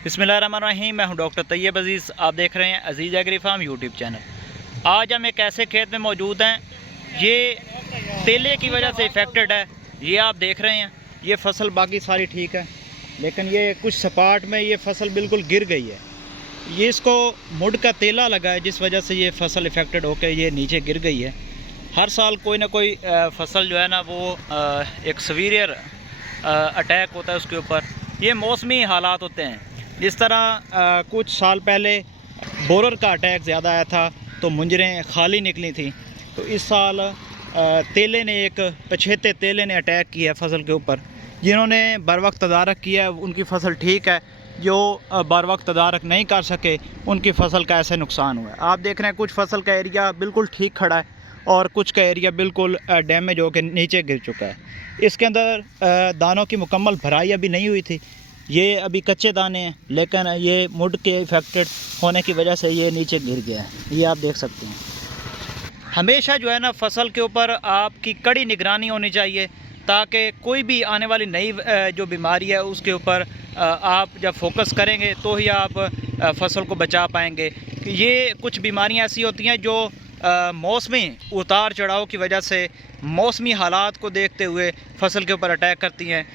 बिस्मिल्लाहिर्रहमानिर्रहीम। मैं हूं डॉक्टर तैयब अज़ीज़। आप देख रहे हैं अज़ीज़ एग्री फार्म यूट्यूब चैनल। आज हम एक ऐसे खेत में मौजूद हैं, ये तेले की वजह से इफ़ेक्टेड है। ये आप देख रहे हैं, ये फसल बाकी सारी ठीक है, लेकिन ये कुछ सपाट में ये फसल बिल्कुल गिर गई है। ये इसको मुड का तेला लगा है, जिस वजह से ये फसल इफ़ेक्टेड होकर ये नीचे गिर गई है। हर साल कोई ना कोई फसल जो है ना वो एक सीवियर अटैक होता है उसके ऊपर। ये मौसमी हालात होते हैं। जिस तरह कुछ साल पहले बोरर का अटैक ज़्यादा आया था तो मुंजरें खाली निकली थी, तो इस साल तेले ने एक पछेते तेले ने अटैक किया फसल के ऊपर। जिन्होंने बर वक्त तदारक किया है उनकी फसल ठीक है, जो बर वक्त तदारक नहीं कर सके उनकी फसल का ऐसे नुकसान हुआ है। आप देख रहे हैं कुछ फसल का एरिया बिल्कुल ठीक खड़ा है और कुछ का एरिया बिल्कुल डैमेज होकर नीचे गिर चुका है। इसके अंदर दानों की मुकम्मल भराई अभी नहीं हुई थी, ये अभी कच्चे दाने हैं, लेकिन ये मुड के इफेक्टेड होने की वजह से ये नीचे गिर गया है। ये आप देख सकते हैं। हमेशा जो है ना फसल के ऊपर आपकी कड़ी निगरानी होनी चाहिए, ताकि कोई भी आने वाली नई जो बीमारी है उसके ऊपर आप जब फोकस करेंगे तो ही आप फसल को बचा पाएंगे। ये कुछ बीमारियां ऐसी होती हैं जो मौसमी उतार चढ़ाव की वजह से मौसमी हालात को देखते हुए फसल के ऊपर अटैक करती हैं।